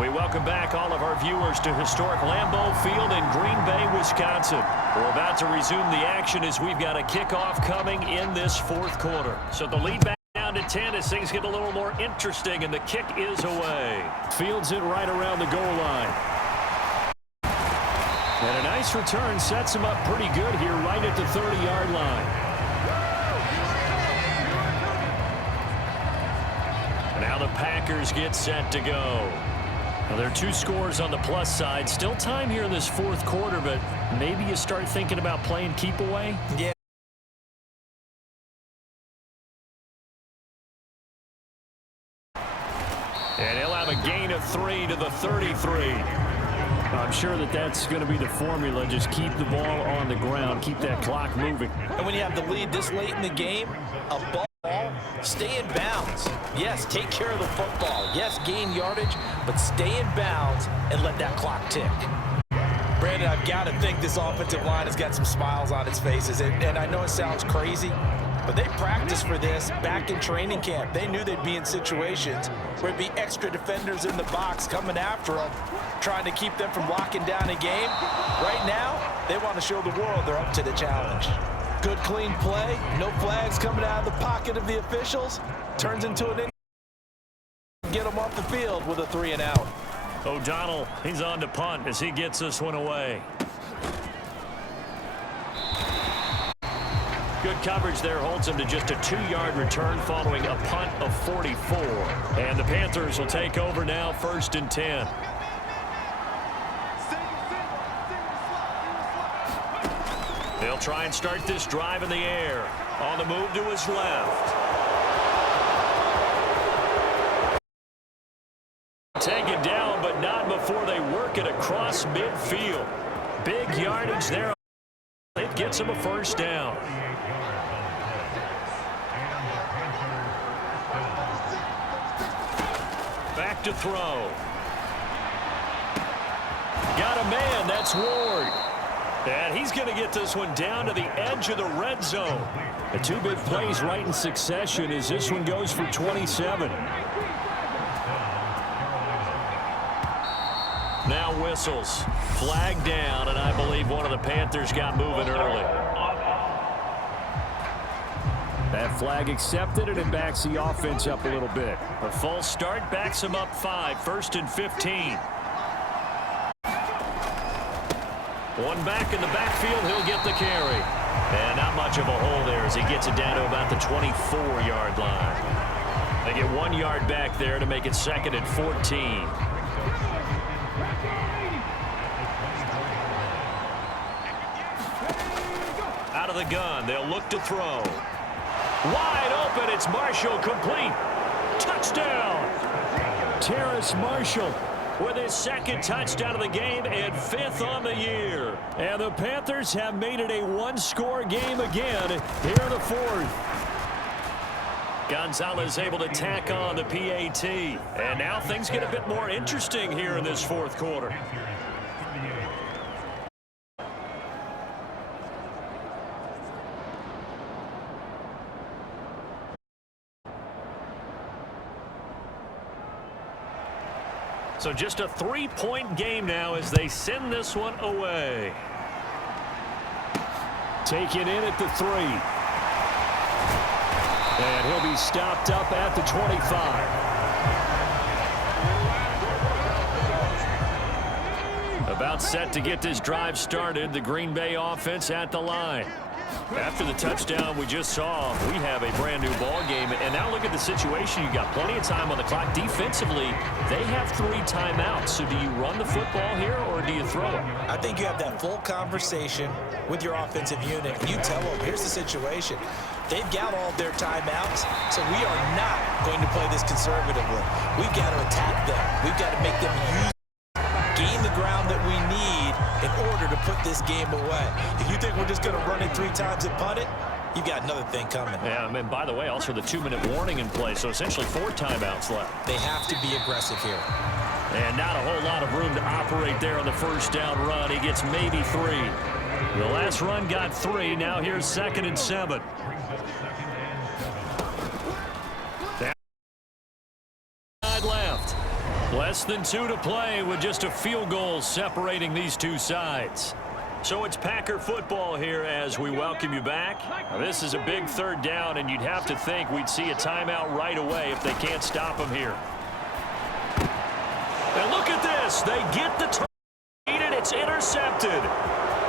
We welcome back all of our viewers to historic Lambeau Field in Green Bay, Wisconsin. We're about to resume the action as we've got a kickoff coming in this fourth quarter. So the lead back down to 10 as things get a little more interesting, and the kick is away. Fields it right around the goal line. And a nice return sets him up pretty good here right at the 30-yard line. Now the Packers get set to go. Well, there are 2 scores on the plus side. Still time here in this fourth quarter, but maybe you start thinking about playing keep away? Yeah. And he'll have a gain of 3 to the 33. I'm sure that's going to be the formula. Just keep the ball on the ground. Keep that clock moving. And when you have the lead this late in the game, a ball, stay in bounds. Yes, take care of the football. Yes, gain yardage, but stay in bounds and let that clock tick. Brandon, I've got to think this offensive line has got some smiles on its faces. And I know it sounds crazy, but they practiced for this back in training camp. They knew they'd be in situations where it'd be extra defenders in the box coming after them, trying to keep them from locking down a game. Right now, they want to show the world they're up to the challenge. Good, clean play. No flags coming out of the pocket of the officials. Turns into an get them off the field with a 3-and-out. O'Donnell, he's on to punt as he gets this one away. Good coverage there holds him to just a 2-yard return following a punt of 44. And the Panthers will take over now, 1st and 10. They'll try and start this drive in the air. On the move to his left. Taken down, but not before they work it across midfield. Big yardage there. It gets him a 1st down. Back to throw. Got a man. That's Ward. And he's going to get this one down to the edge of the red zone. The 2 big plays right in succession as this one goes for 27. Now whistles. Flag down, and I believe one of the Panthers got moving early. That flag accepted, and it backs the offense up a little bit. A false start backs him up 5, 1st and 15. One back in the backfield, he'll get the carry. And not much of a hole there as he gets it down to about the 24-yard line. They get 1 yard back there to make it 2nd and 14. Out of the gun, they'll look to throw. Wide open, it's Marshall, complete. Touchdown! Terrace Marshall with his 2nd touchdown of the game and 5th on the year. And the Panthers have made it a 1-score game again here in the 4th. Gonzalez able to tack on the PAT. And now things get a bit more interesting here in this 4th quarter. So just a 3-point game now as they send this one away. Taken in at the 3. And he'll be stopped up at the 25. About set to get this drive started. The Green Bay offense at the line. After the touchdown we just saw, we have a brand new ball game. And now look at the situation. You got plenty of time on the clock. Defensively, they have 3 timeouts. So do you run the football here or do you throw it? I think you have that full conversation with your offensive unit. You tell them, here's the situation. They've got all their timeouts, so we are not going to play this conservatively. We've got to attack them. We've got to make them gain the ground that we need in order to put this game away. If you think we're just going to run it 3 times and punt it, you've got another thing coming. Yeah, I mean, by the way, also the 2-minute warning in play, so essentially 4 timeouts left. They have to be aggressive here. And not a whole lot of room to operate there on the 1st down run. He gets maybe 3. The last run got 3. Now here's 2nd and 7. Less than 2 to play with just a field goal separating these two sides. So it's Packer football here as we welcome you back. Now, this is a big third down, and you'd have to think we'd see a timeout right away if they can't stop them here. And look at this. They get the turn, and it's intercepted.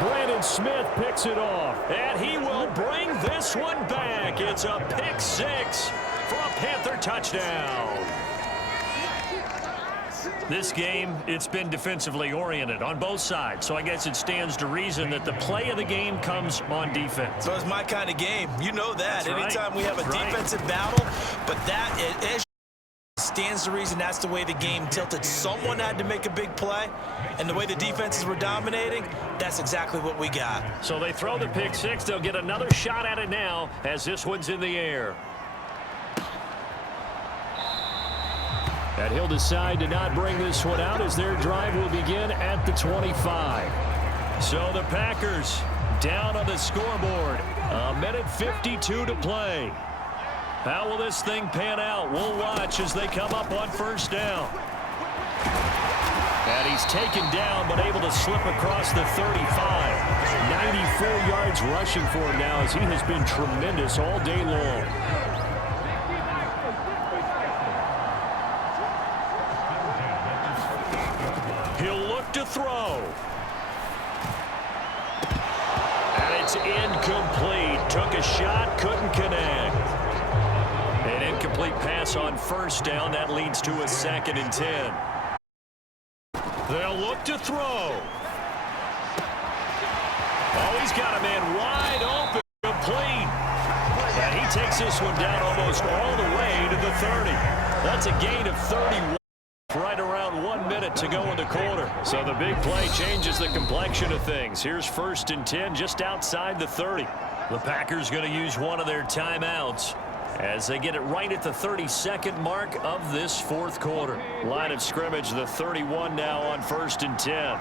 Brandon Smith picks it off, and he will bring this one back. It's a pick six for a Panther touchdown. This game, it's been defensively oriented on both sides, so I guess it stands to reason that the play of the game comes on defense. So it's my kind of game. You know that. That's anytime right. we have a defensive battle, but that it stands to reason that's the way the game tilted. Someone had to make a big play, and the way the defenses were dominating, that's exactly what we got. So they throw the pick six. They'll get another shot at it now as this one's in the air. And he'll decide to not bring this one out as their drive will begin at the 25. So the Packers down on the scoreboard. A minute 52 to play. How will this thing pan out? We'll watch as they come up on first down. And he's taken down but able to slip across the 35. 94 yards rushing for him now as he has been tremendous all day long. He'll look to throw. And it's incomplete. Took a shot, couldn't connect. An incomplete pass on first down. That leads to a 2nd and 10. They'll look to throw. Oh, he's got a man wide open. Complete. And he takes this one down almost all the way to the 30. That's a gain of 31. Right around 1 minute to go in the quarter. So the big play changes the complexion of things. Here's 1st and 10 just outside the 30. The Packers going to use one of their timeouts as they get it right at the 32nd mark of this 4th quarter. Line of scrimmage, the 31 now on 1st and 10.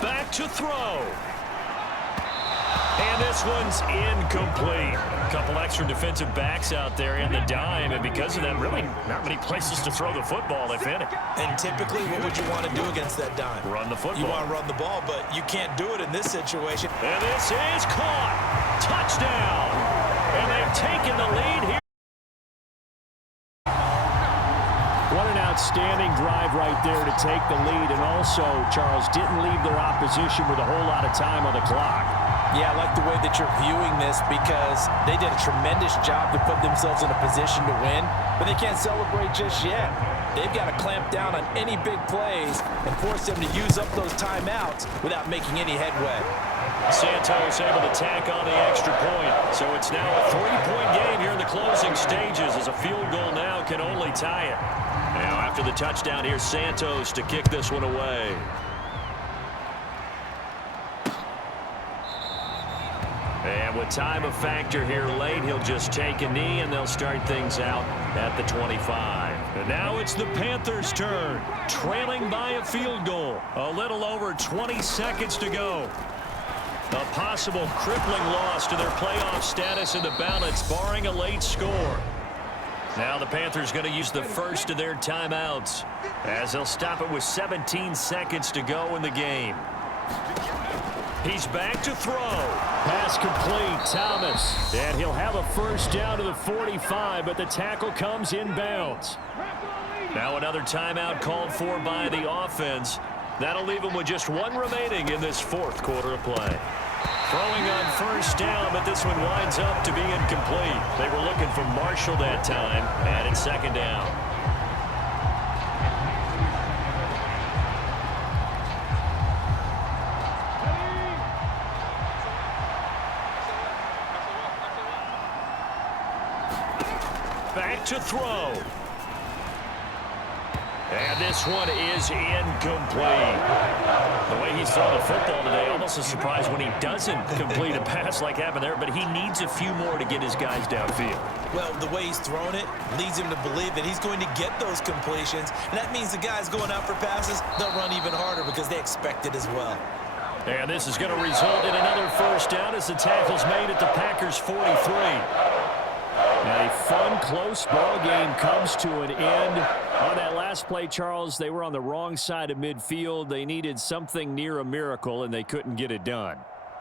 Back to throw. And this one's incomplete. A couple extra defensive backs out there in the dime, and because of that, really not many places to throw the football, if any. And typically, what would you want to do against that dime? Run the football. You want to run the ball, but you can't do it in this situation. And this is caught. Touchdown. And they've taken the lead here. What an outstanding drive right there to take the lead, and also, Charles, didn't leave their opposition with a whole lot of time on the clock. Yeah, I like the way that you're viewing this because they did a tremendous job to put themselves in a position to win, but they can't celebrate just yet. They've got to clamp down on any big plays and force them to use up those timeouts without making any headway. Santos able to tack on the extra point, so it's now a 3-point game here in the closing stages as a field goal now can only tie it. Now after the touchdown, here's Santos to kick this one away. And with time a factor here late, he'll just take a knee, and they'll start things out at the 25. And now it's the Panthers' turn, trailing by a field goal. A little over 20 seconds to go. A possible crippling loss to their playoff status in the balance, barring a late score. Now the Panthers going to use the first of their timeouts, as they'll stop it with 17 seconds to go in the game. He's back to throw. Pass complete, Thomas. And he'll have a first down to the 45, but the tackle comes inbounds. Now another timeout called for by the offense. That'll leave them with just one remaining in this 4th quarter of play. Throwing on first down, but this one winds up to be incomplete. They were looking for Marshall that time, and it's 2nd down. Back to throw. And this one is incomplete. The way he's thrown the football today, almost a surprise when he doesn't complete a pass like happened there, but he needs a few more to get his guys downfield. Well, the way he's thrown it leads him to believe that he's going to get those completions, and that means the guys going out for passes, they'll run even harder because they expect it as well. And this is going to result in another first down as the tackle's made at the Packers' 43. A fun, close ball game comes to an end. On that last play, Charles, they were on the wrong side of midfield. They needed something near a miracle, and they couldn't get it done.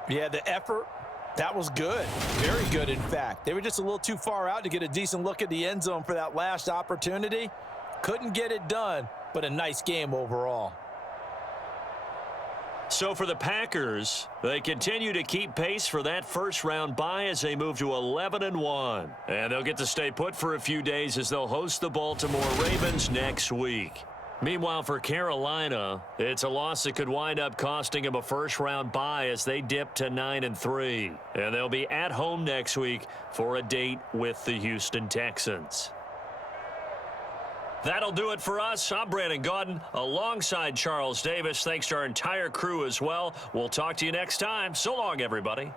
Yeah, the effort, that was good. Very good, in fact. They were just a little too far out to get a decent look at the end zone for that last opportunity. Couldn't get it done, but a nice game overall. So for the Packers, they continue to keep pace for that first-round bye as they move to 11-1. And they'll get to stay put for a few days as they'll host the Baltimore Ravens next week. Meanwhile, for Carolina, it's a loss that could wind up costing them a first-round bye as they dip to 9-3. And they'll be at home next week for a date with the Houston Texans. That'll do it for us. I'm Brandon Gaudin alongside Charles Davis. Thanks to our entire crew as well. We'll talk to you next time. So long, everybody.